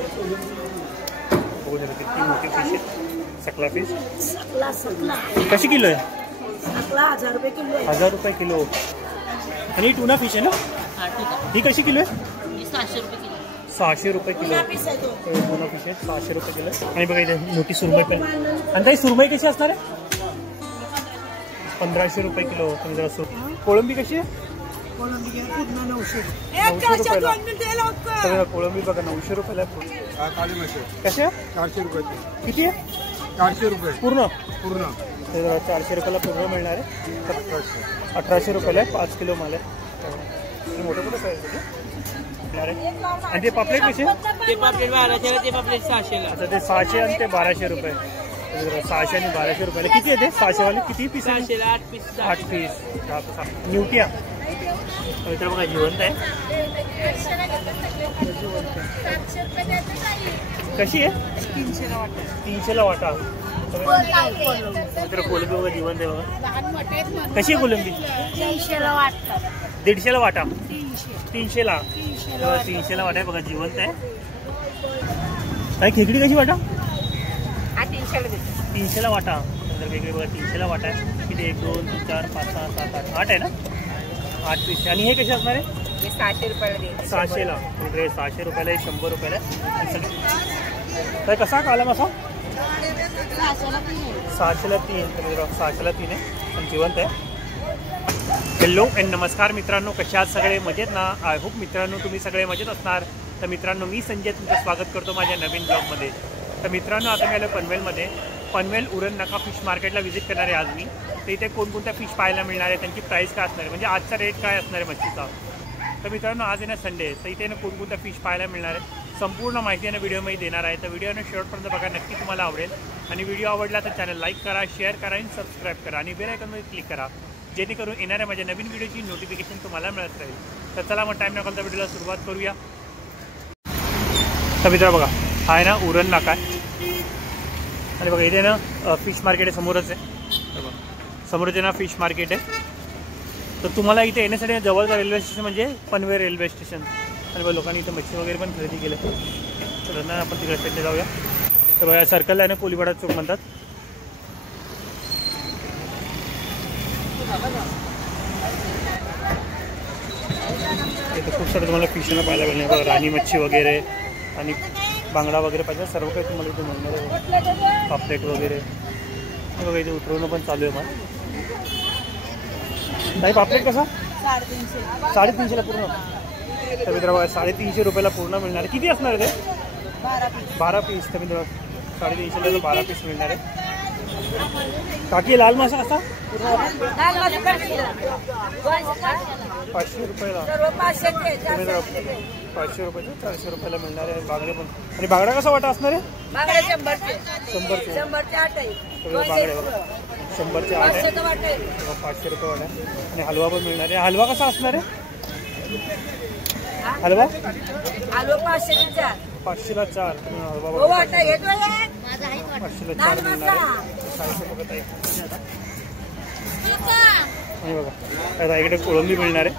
बघू शकता किती मोठी फिश आहे. सकला फिश सकला कशी किलो आहे? सकला 1000 रुपये किलो आहे. 1000 रुपये किलो. आणि ही टुना फिश आहे ना? ही कशी किलो आहे? 700 रुपये किलो. 600 रुपये किलो. टुना फिश आहे तो. टुना फिश आहे 600 रुपये किलो. आणि बघा इथे मोठी सुरमई पण. आणि काही सुरमई कशी असणार आहे? 1500 रुपये किलो. 1500. कोळंबी कशी आहे? कोळंबी पूर्ण 900. 900 रुपयाला. कोळंबी बघा 900 रुपयाला. कशा? 400 रुपये. किती आहे? 400 रुपये पूर्ण. 400 रुपयाला पूर्ण मिळणार आहे. 1800 रुपयाला 5 किलो माल आहे. मोठं मोठं साईज आहे. आणि ते पापलेट कसे? ते पापलेट 1200, ते पापलेट 600. अच्छा ते 600 आणि ते 1200 रुपये. 600 आणि 1200 रुपयाला. किती आहे ते 600 वाले? किती पीस? 600 8 पीस. 8 पीस. न्यूटिया मित्र बघा जिवंत आहे. कशी आहे? 300 वाटा. 300ला वाटा. मित्र कोलंबी बघा जिवंत आहे बघा. कशी आहे कोलंबी? 300 वाटा. 150ला वाटा. 300ला. 300ला वाटा आहे बघा जिवंत आहे. काय खेकडी कशी वाटा? 300ला वाटा. वेगळी बघा 300ला वाटा आहे. किती? 1 2 3 4 5 6 7 8 8 आहे ना? 8 पीस. आणि हे कसे असणार आहे? 600 रुपयाला. 600ला. 600 रुपयाला 100 रुपयाला. काय कसा काला मासा? 600ला 3. 600ला 3 आहे. पण जिवंत आहे. हॅलो अँड नमस्कार मित्रांनो, कशा आहात सगळे? मजेत ना? आय होप मित्रांनो तुम्ही सगळे मजेत असणार. तर मित्रांनो मी संजय तुमचं स्वागत करतो माझ्या नवीन ब्लॉगमध्ये. तर मित्रांनो आता मी आलो पनवेलमध्ये. पनवेल उरण नाका फिश मार्केटला व्हिजिट करणार आहे आज मी. तर इथे कोणकोणत्या फिश पाहायला मिळणार आहे, त्यांची प्राईस काय असणार आहे, म्हणजे आजचा रेट काय असणार आहे मच्छीचा. तर मित्रांनो आज आहे ना संडे. तर इथे ना कोणकोणत्या फिश पाहायला मिळणार आहे संपूर्ण माहिती आहे ना व्हिडिओमध्ये देणार आहे. तर व्हिडिओने शेवटपर्यंत बघा, नक्की तुम्हाला आवडेल. आणि व्हिडिओ आवडला तर चॅनल लाईक करा, शेअर करा आणि सबस्क्राईब करा आणि बेल आयकॉनमध्ये क्लिक करा, जेणेकरून येणाऱ्या माझ्या नवीन व्हिडिओची नोटिफिकेशन तुम्हाला मिळत राहील. तर चला मग टाईम न घालता व्हिडिओला सुरुवात करूया. तर मित्र बघा हा आहे ना उरण नाका आहे. आणि बघा इथे ना फिश मार्केट आहे समोरच आहे. समोरच आहे ना फिश मार्केट आहे. तर तुम्हाला इथे येण्यासाठी जवळचा रेल्वे स्टेशन म्हणजे पनवेल रेल्वे स्टेशन. आणि बघा लोकांनी इथं मच्छी वगैरे पण खरेदी केलं. तर ना आपण तिकडे साईडला जाऊया. तर बघा सर्कलला आहे ना कोलीवाडा चौक म्हणतात. इथे खूप सारं तुम्हाला फिशनं पाहायला मिळणार. बघा राणी मच्छी वगैरे आणि बांगडा वगैरे पाहिजे सर्व काही तुम्हाला इथे मिळणार आहे. पापलेट वगैरे बघा इथे उतरवणं पण चालू आहे. मग नाही पापलेट कसा? 350ला पूर्ण. तर मित्र बघा 350 रुपयाला पूर्ण मिळणार आहे. किती असणार आहे ते? 12 पीस. तर मित्र 350ला 12 पीस मिळणार आहे. काकी लाल मासा कसा? 500 रुपयाला. 500 रुपयाचा 400 रुपयाला मिळणार आहे. बांगडे पण. आणि बांगडा कसा वाटा असणार आहे? 100चे. बांगडे बघा 100चे 8 आहे. 500 रुपये वाटा. आणि हलवा पण मिळणार आहे. हलवा कसा असणार आहे? हलवा 500ला 4. हलवा बघा 500ला 4 मिळणार आहे. 40 रुपये. आणि बघा आता इकडे कोळंबी मिळणार आहे.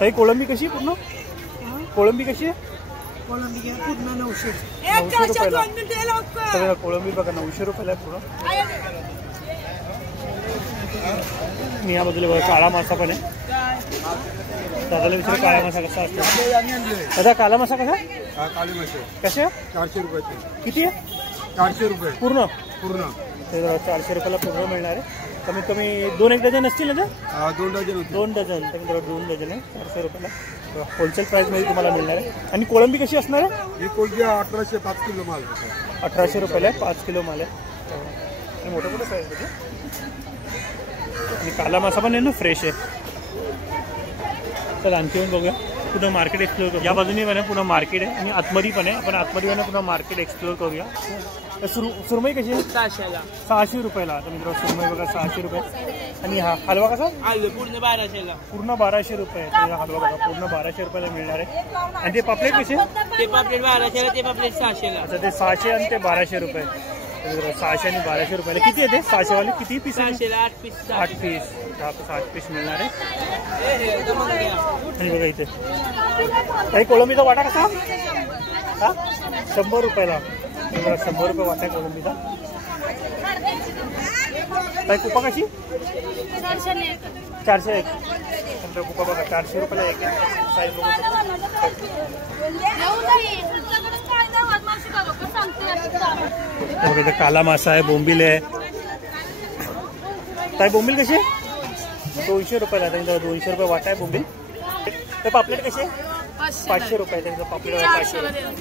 ताई कोळंबी कशी आहे पूर्ण? कोळंबी कशी आहे? कोळंबी पूर्ण 900. 900 रुपयाला. तर कोळंबी बघा 900 रुपयाला आहे पूर्ण. आणि या बाजूला बघा काळा मासा पण आहे. दादाला विचार काळा मासा कसा असतो? दादा काळा मासा कसा? काळी मासे कशा? 400 रुपये. किती आहे? 400 रुपये पूर्ण. पूर्ण. तर 400 रुपयाला पूर्ण मिळणार आहे. कमीत कमी 2-1 डझन असतील ना? 2 डझन. 2 डझन. तर 2 डझन आहे 400 रुपयाला. होलसेल प्राईसमध्ये तुम्हाला मिळणार आहे. आणि कोळंबी कशी असणार आहे? ही कोळंबी 1800 5 किलो माल. 1800 रुपयाला आहे. 5 किलो माल आहे. आणि मोठं मोठं साईज आहे. आणि काला मासा पण आहे ना फ्रेश आहे. चला आणखी येऊन बघूया. पुन्हा मार्केट एक्सप्लोर करू. या बाजूने पण आहे पुन्हा मार्केट आहे आणि आतमध्ये पण आहे. आपण आतमध्ये पण पुन्हा मार्केट एक्सप्लोर करूया. सुरमई कशी आहे? 600 रुपयाला. तर मित्र सुरमई बघा 600 रुपये. आणि हा हलवा कसा? पूर्ण 1200ला. पूर्ण 1200 रुपये. तर हलवा बघा पूर्ण 1200 रुपयाला मिळणार आहे. आणि ते पापलेट कसे? ते पापलेट 1200ला, ते पापलेट 600ला. अच्छा ते 600 आणि ते 1200 रुपये. 600 आणि 1200 रुपयाला. किती येते 600 वाले? किती पीस? 600ला 8 पीस. 8 पीस. 8 पीस मिळणार आहे. आणि बघा इथे काही कोळंबीचा वाटा कसा? हा 100 रुपयाला. 100 रुपये वाटा आहे कोलंबीचा. ताई कुपा कशी? 401. नंतर कुपा बघा 400 रुपयाला एक आहे. साईज बघू शकता. इथे काला मासा आहे, बोंबील आहे. ताई बोंबील कशी आहे? 200 रुपयाला. त्यांचा 200 रुपये वाटा आहे बोंबील. तर पापलेट कशी आहे? 500 रुपये. त्यांचं पापलेट 500.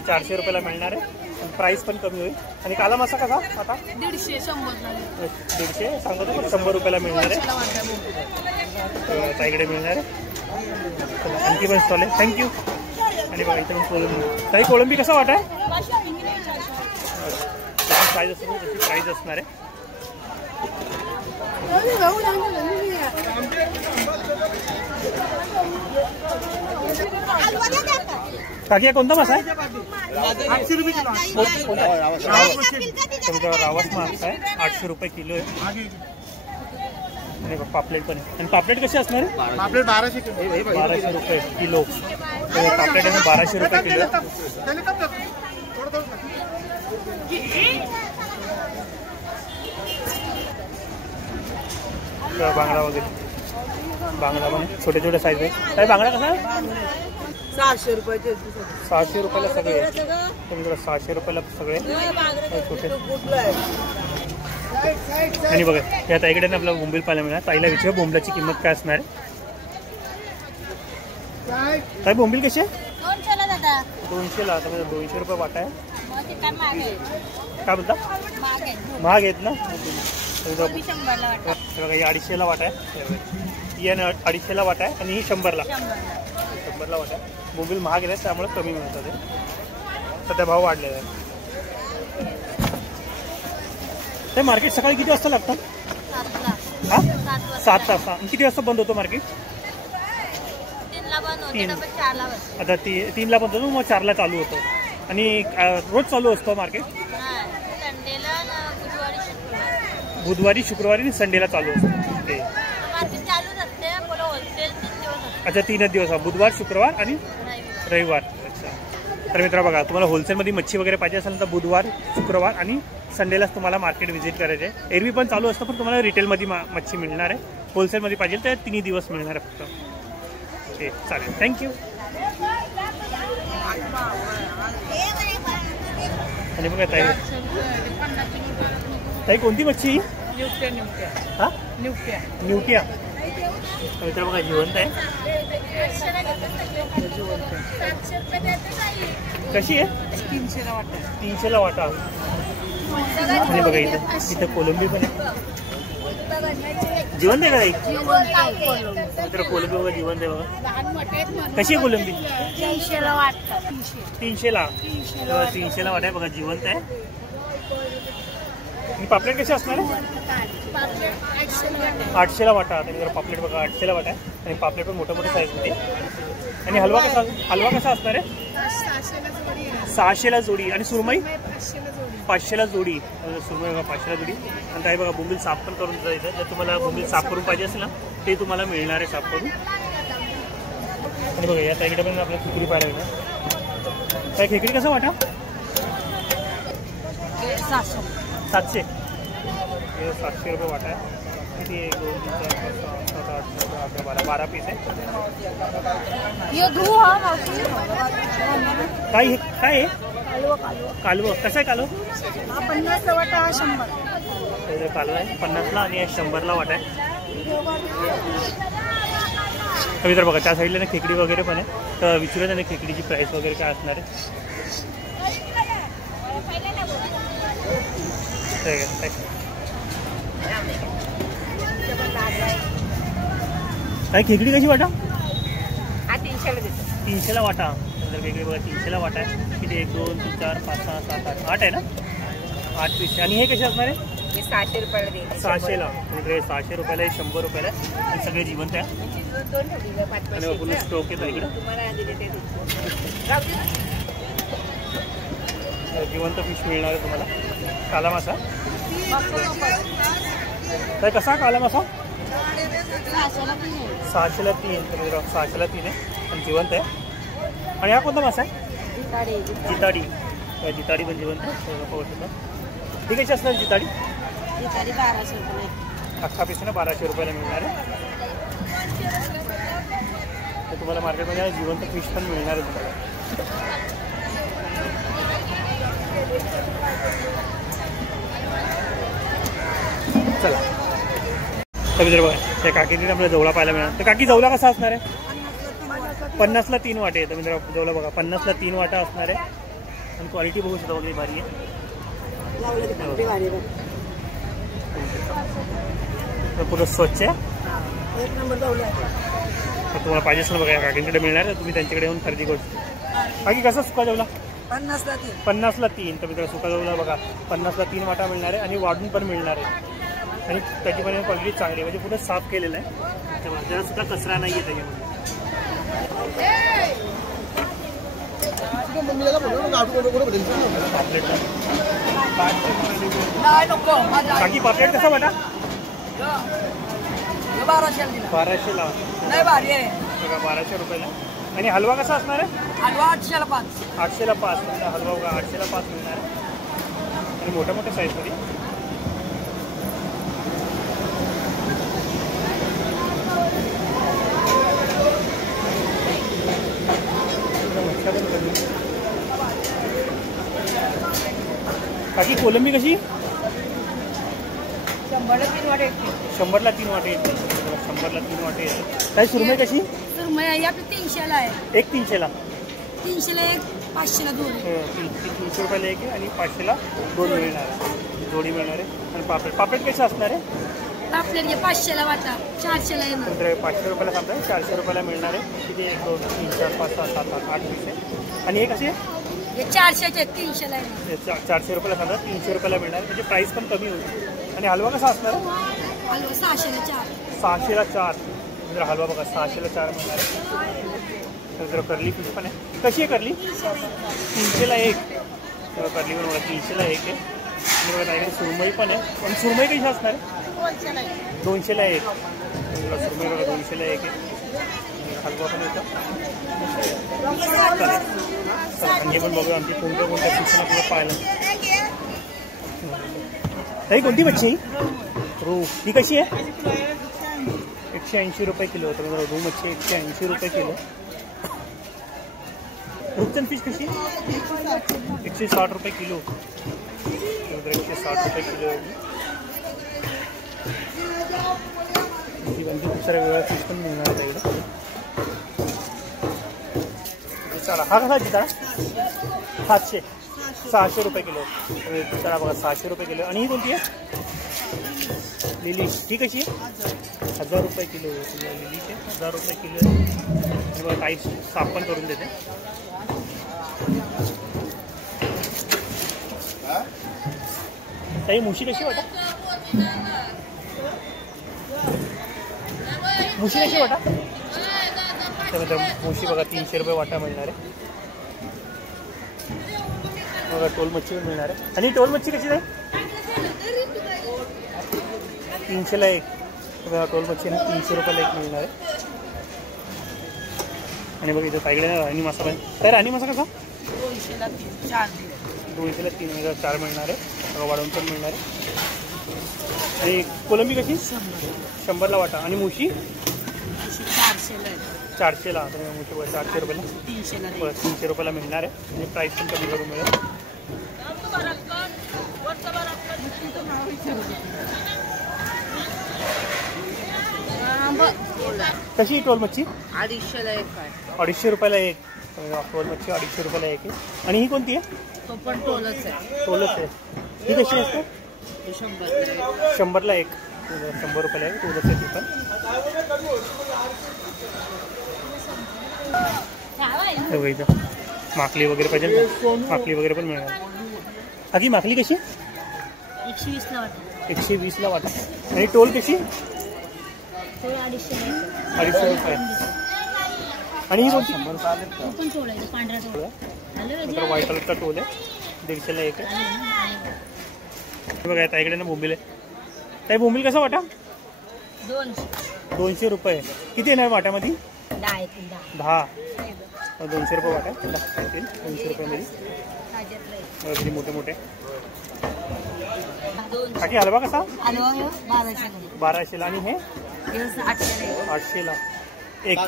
400 रुपयाला मिळणार आहे. प्राइस पण कमी होईल. आणि काला मासा कसा आता? 150 सांगतो पण 100 रुपयाला मिळणार आहे. ताईकडे मिळणार आहे. आणखी पण स्टॉल आहे. थँक्यू. आणि बघा इथे कोलंबी. ताई कोलंबी कसा वाटा आहे? साईज असणार तशी प्राइस असणार आहे. काकी कोणता मासा आहे? 800 रुपये किलो. रावस मासा आहे. 800 रुपये किलो आहे. आणि पापलेट पण आहे. आणि पापलेट कशी असणार आहे? पापलेट 1200 रुपये किलो. पापलेट आहे 1200 रुपये किलो. बांगडा वगैरे. बांगडा पण छोटे छोटे साईज आहे. काय बांगडा कसा आहे? 600 रुपयाचे. 600 रुपयाला सगळे. तुमच्याकडे 600 रुपयाला सगळे छोटे. आणि बघा या ताईकडे ना आपल्याला बोंबील पाहायला मिळणार. ताईला विचार बोंबलाची किंमत काय असणार आहे. ताई बोंबील कशी आहे? 200ला. आता 200 रुपये वाटा आहे. काय बोलता? महाग आहेत ना. बघा ही 250ला वाटा आहे. ही 250ला वाटा आहे. आणि ही 100ला. 100ला वाटा आहे. बोंबील महाग आहेत त्यामुळे कमी मिळतात. ते सध्या भाव वाढलेला आहे. ते मार्केट सकाळी किती वाजता लागतं? 7 वाजता. किती वाजता बंद होतो मार्केट? 3. आता 3ला बंद होतो मग 4ला चालू होतो. आणि रोज चालू असतो मार्केट? बुधवारी शुक्रवारी आणि संडेला चालू असतो. अच्छा 3च दिवस. बुधवार शुक्रवार आणि रविवार. अच्छा. तर मित्र बघा तुम्हाला होलसेलमध्ये मच्छी वगैरे पाहिजे असेल तर बुधवार शुक्रवार आणि संडेलाच तुम्हाला मार्केट व्हिजिट करायचे आहे. एरवी पण चालू असतं पण तुम्हाला रिटेलमध्ये मच्छी मिळणार आहे. होलसेलमध्ये पाहिजे तर 3 दिवस मिळणार आहे फक्त. ओके चालेल. थँक्यू. आणि बघा ताई ताई कोणती मच्छी? हां न्यूटिया. मित्र बघा जिवंत आहे. कशी आहे? 300ला वाटा. आणि बघा इथं कोलंबी पण आहे. जिवंत आहे का ताई? मित्र कोलंबी बघा जिवंत आहे. बघा कशी आहे कोलंबी? 300ला वाटा. 300ला वाटा आहे. बघा जिवंत आहे. आणि पापलेट कशी असणार आहे? 800ला वाटा. आता पापलेट बघा 800ला वाटा आहे. आणि पापलेट पण मोठे मोठे साईज होते. आणि हलवा कसा असणार आहे? 600ला जोडी. आणि सुरमई 500ला जोडी. सुरमई बघा 500ला जोडी. आणि काही बघा बोंबील साफ पण करून जायचं. जर तुम्हाला बोंबील साफ करून पाहिजे असेल ना ते तुम्हाला मिळणार आहे साफ करून. आणि बघा या ताईकडे पण आपल्याला खेकडी पाहायला मिळणार. काय खेकडी कसा वाटा? 700. 700 रुपये वाटा आहे. किती 1 2 3 4 5 6 7 8 9 10 11 12 पीस आहे. काय आहे? कालवं. कसं आहे कालवं? 50ला वाटा. 100 कालवं आहे 50ला आणि 100ला वाटा आहे. तर बघा त्या साईडला ना खेकडी वगैरे पण आहे. तर विचारूया त्यांनी खेकडीची प्राईस वगैरे काय असणार आहे. काय खेकडी कशी वाटा? 300ला वाटा. नंतर खेकडी बघा 300ला वाटा आहे. किती 1 2 3 4 5 6 7 8 8 आहे ना. 8 पीस. आणि हे कसे असणार आहे? 600 रुपयाला देईल. 600ला. म्हणजे 600 रुपयाला 100 रुपयाला आणि सगळे जिवंत आहे. आणि पूर्ण स्टॉक आहे इकडे. जिवंत फिश मिळणार आहे तुम्हाला. काला मासा. तर कसा काला मासा? 600ला 3. 600ला 3 आहे आणि जिवंत आहे. आणि हा कोणता मासा आहे? जिताडी जिताडी पण जिवंत पाहू शकता. ती कशी असणार जिताडी? 1200 रुपये. अख्खा पीस ना 1200 रुपयाला मिळणार आहे. तर तुम्हाला मार्केटमध्ये जिवंत फिश पण मिळणार आहे तुम्हाला. चला तर मित्र बघा त्या काकीने आपल्याला जवळा पाहायला मिळणार. तर काकी जवळा कसा असणार आहे? 50ला 3 वाटे. तर मित्र जवळा बघा 50ला 3 वाटा असणार आहे. आणि क्वालिटी बघू शकता वगैरे भारी आहे. पुढं स्वच्छ आहे. एक नंबर लावला. तर तुम्हाला पाहिजे असेल बघा या काकींकडे मिळणार आहे. तुम्ही त्यांच्याकडे येऊन खरेदी करू शकता. काकी कसा सुका जेवला? 50ला 3. 50ला 3. तर मित्र सुका जेवला बघा 50ला 3 वाटा मिळणार आहे. आणि वाढून पण मिळणार आहे. आणि त्याची पण क्वालिटी चांगली आहे. म्हणजे पुढे साफ केलेलं आहे. त्याला सुद्धा कचरा नाही आहे त्याच्यामध्ये. बाकी पापलेट कसा वाटा? 1200ला. नाही भारी आहे. बघा 1200 रुपयाला. आणि हलवा कसा असणार आहे? हलवा 800ला 5. 800ला 5. हलवा बघा 800ला 5 मिळणार आहे. आणि मोठ्या मोठ्या साईजमध्ये. बाकी कोलंबी कशी? 100ला 3 वाटे. 100ला 3 वाटे येते. 100ला 3 वाटे येते. काही सुरमई कशी? सुरमई आपली 300ला आहे. एक 300ला. 300ला 1, 500ला 2. 300 रुपयाला एक आहे आणि 500ला 2 मिळणार आहे. जोडी मिळणार आहे. आणि पापलेट पापलेट कसे असणार आहे? आपल्याला 500ला वाटा 400ला येणार. तर 500 रुपयाला सांगताय 400 रुपयाला मिळणार आहे. तिथे 1 2 3 4 5 6 7 8 8 पीस आहे. आणि हे कसे? हे 400चे 300ला येणार. 400 रुपयाला सांगा 300 रुपयाला मिळणार. म्हणजे प्राईस पण कमी होईल. आणि हलवा कसा असणार? हलवा 600ला 4. 600ला 4. जर हलवा बघा 600ला 4 मिळणार आहे. तर करली फिश पण आहे. कशी आहे करली? 300ला 1. करली पण बघा 300ला 1 आहे. आणि बघा त्याकडे सुरमई पण आहे. पण सुरमई कशी असणार आहे? 200ला 1. सुरमई बघा 200ला 1 आहे. हलवा पण येतो. आणि हे पण बघूया आमची कोणत्या कोणत्या फिश आपल्याला पाहायला. ताई कोणती मच्छी आहे? रू. ही कशी आहे? 180 रुपये किलो. तर रू मच्छी 180 रुपये किलो. रुपचंद फिश कशी? 160 रुपये किलो. 160 रुपये किलो आहे. खूप साऱ्या वेगळ्या फिश पण मिळणार आहे इकडे. चला हा कसा जिताडा? 700. 600 रुपये किलो. जिताडा बघा 600 रुपये किलो. आणि ही कोणती आहे? लिली. ही कशी आहे? 1000 रुपये किलो. लिलीचे 1000 रुपये किलो. आणि बघा काही साफ पण करून देते. ताई मुशी कशी वाटा? मुशी कशी वाटा? त्यानंतर मुशी बघा 300 रुपये वाटा मिळणार आहे. बघा टोल मच्छी पण मिळणार आहे. आणि टोल मच्छी कशी आहे? 300ला 1. बघा टोल मच्छी ना 300 रुपयाला 1 मिळणार आहे. आणि बघा इथं पाहिजे राणी मासा पण. तर राणी मासा कसा? 200ला 4. 200ला 3 4 मिळणार आहे. बघा वाढवून पण मिळणार आहे. आणि कोलंबी कशी? 100ला वाटा. आणि मुशी? 400ला. तर मुशी बघा 400 रुपयाला. 300 रुपयाला मिळणार आहे. आणि प्राईस पण कमी करून मिळेल. कशी टोल मच्छी? 250ला 1 आहे. 250 रुपयाला 1. टोल मच्छी 250 रुपयाला 1 आहे. आणि ही कोणती आहे? तो पण टोलच आहे. टोलच आहे. ही कशी असते? 100ला 1. 100 रुपयाला 1 टोलच आहे. ती पण इथं माकली वगैरे पाहिजे. माकली वगैरे पण मिळणार. आधी माकली कशी? 120ला वाटा. 120ला वाटा. आणि टोल कशी? 250 रुपये. आणि ही कोणती? नंतर व्हाईट कलरचा टोल आहे. 150ला 1 आहे. बघा आता इकडे ना बोंबील आहे. ताई बोंबील कसा वाटा? 200. 200 रुपये. किती येणार वाट्यामध्ये? 10. 10. 200 रुपये वाटा येतील 200 रुपयामध्ये. किती मोठे मोठे. काकी हलवा कसा? 1200ला. आणि हे 800ला एक.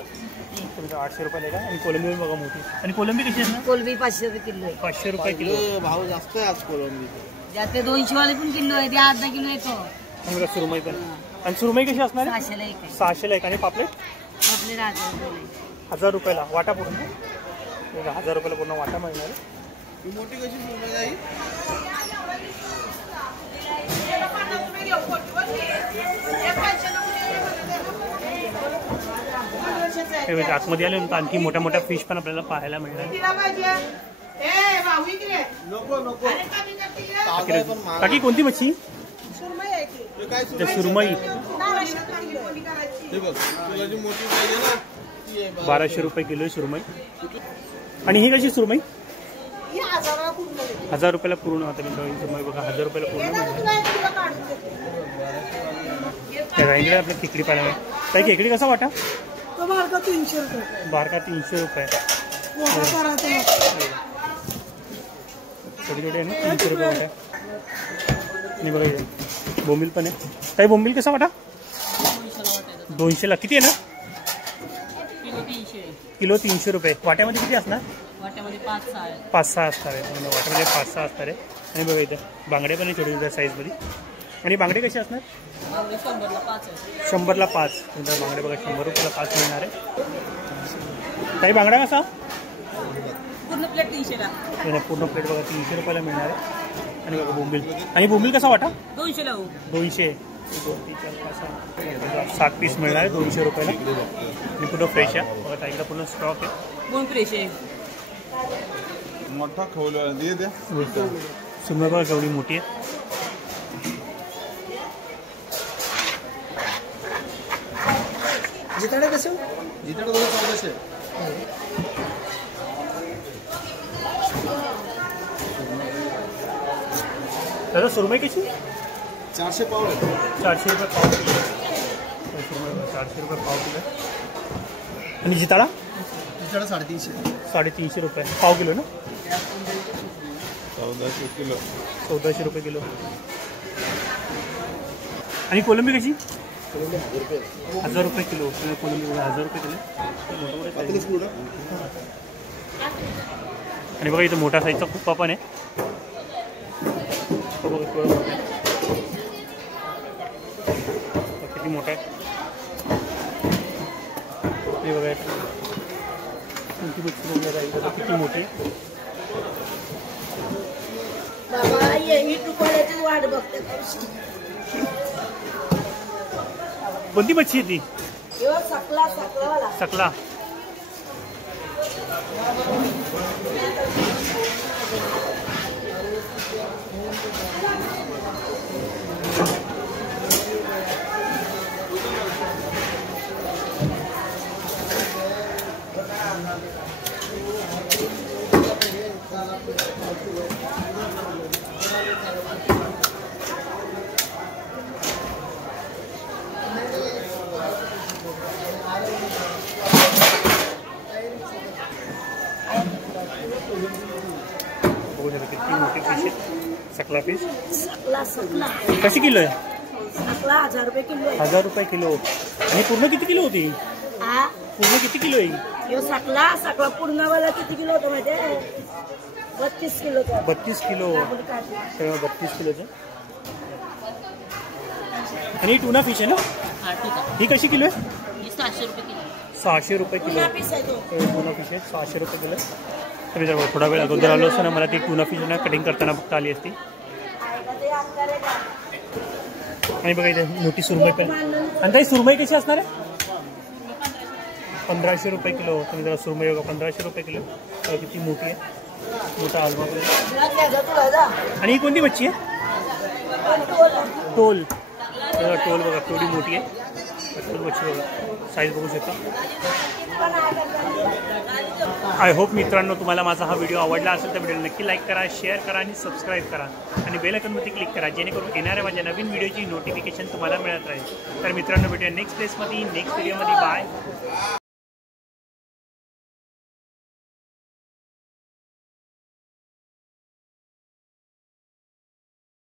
तुमचं 800 रुपयाला का. आणि कोलंबी बघा मोठी. आणि कोलंबी कशी आहे? कोलंबी 500 रुपये किलो आहे. 500 रुपये किलो. भाव जास्त आहे आज कोलंबी. ज्याते 200 वाले पण किलो आहे, ते अर्धा किलो येतो. आणि बघा सुरमई पण. आणि सुरमई कशी असणार? 600ला एक आहे. 600ला एक. आणि पापलेट आपले 1000 रुपयाला वाटा पूर्ण. 1000 रुपयाला पूर्ण वाटा मिळणार. मोठी कशी सुरमई आहे? आतमध्ये आल्यानंतर आणखी मोठ्या मोठ्या फिश पण आपल्याला पाहायला मिळणार. काकी कोणती मच्छी? सुरमई. 1200 रुपये किलो आहे सुरमई. आणि ही कशी सुरमई? 1000 रुपयाला पूर्ण. आता मी सुरमई बघा 1000 रुपयाला पूर्ण. इकडे आपल्या खेकडी पाहिला आहे. काही खेकडी कसा वाटा? बारका 300 रुपये. बारका 300 रुपये. छोटे छोटे आहे ना 300 रुपये वाटा. आणि बघा बोंबील पण आहे. काही बोंबील कसा वाटा? 200ला. किती आहे ना? किलो 300 रुपये. वाट्यामध्ये किती असणार? वाट्यामध्ये 5-6 असणार आहे. वाट्यामध्ये 5-6 असणार आहे. आणि बघा इथं बांगडे पण आहे छोटे छोट्या साईजमध्ये. आणि बांगडे कसे असणार? 100ला 5. बांगडे बघा 100 रुपयाला 5 मिळणार आहे. काही बांगडा कसा? पूर्ण प्लेट 300ला. पूर्ण प्लेट बघा 300 रुपयाला मिळणार आहे. आणि बघा बोंबील. आणि बोंबील कसा वाटा? 200ला. 200. 7 पीस मिळणार आहे 200 रुपयाला. आणि पूर्ण फ्रेश आहे बघा. ताईला पूर्ण स्टॉक आहे. दोन फ्रेश आहे. मोठा खवलं दे द्या. सुरमई बघा केवढी मोठी आहे. जिताडे कसं? जिथे 1400. दादा सुरमई कशी? 400 पाव आहे. 400 रुपये पाव किलो. 400 रुपये पाव किलो. आणि जिताडा? जिथे 350. 350 रुपये पाव किलो ना. 1400 किलो. 1400 रुपये किलो. आणि कोलंबी कशी? 1000 रुपये किलो. कोलंबी 1000 रुपये किलो. आणि बघा इथं मोठा साईजचा कुप्पा पण आहे. किती मोठा आहे. हे बघा किती मोठी आहे. कोणती मच्छी आहे ती? सकला. किती मोठी फिश आहे. सकला फिश. कशी किलो आहे? 1000 रुपये किलो आहे. 1000 रुपये किलो. आणि पूर्ण किती किलो होती? पूर्ण किती किलो आहे? सकला पूर्णवाला किती किलो होतं माहिती आहे? 32 किलो. 32 किलो. 32 किलोचं. आणि टुना फिश आहे ना? ही कशी किलो आहे? 600 रुपये किलो. 600 रुपये किलो. टुना फिश आहे तो. टुना फिश आहे 600 रुपये किलो. तर जर थोडा वेळ अगोदर आलो असतो ना मला ती टुना फिश ना कटिंग करताना फक्त आली असती. आणि बघा इथे मोठी सुरमई पण. आणि ताई सुरमई कशी असणार आहे? 1500 रुपये किलो. तुम्ही जरा सुरमई बघा 1500 रुपये किलो. किती मोठी आहे. मोठा हलवा. आणि ही कोणती मच्छी आहे? टोल. टोल बघा केवढी मोठी आहे. टोल मच्छी बघा साईज बघू शकता. आय होप मित्रांनो तुम्हाला माझा हा व्हिडिओ आवडला असेल तर व्हिडिओला नक्की लाईक करा, शेअर करा आणि सबस्क्राईब करा आणि बेल आयकॉनवरती क्लिक करा जेणेकरून येणाऱ्या माझ्या नवीन व्हिडिओची नोटिफिकेशन तुम्हाला मिळत राहील. तर मित्रांनो भेटूया नेक्स्ट प्लेसमध्ये नेक्स्ट व्हिडिओमध्ये. बाय.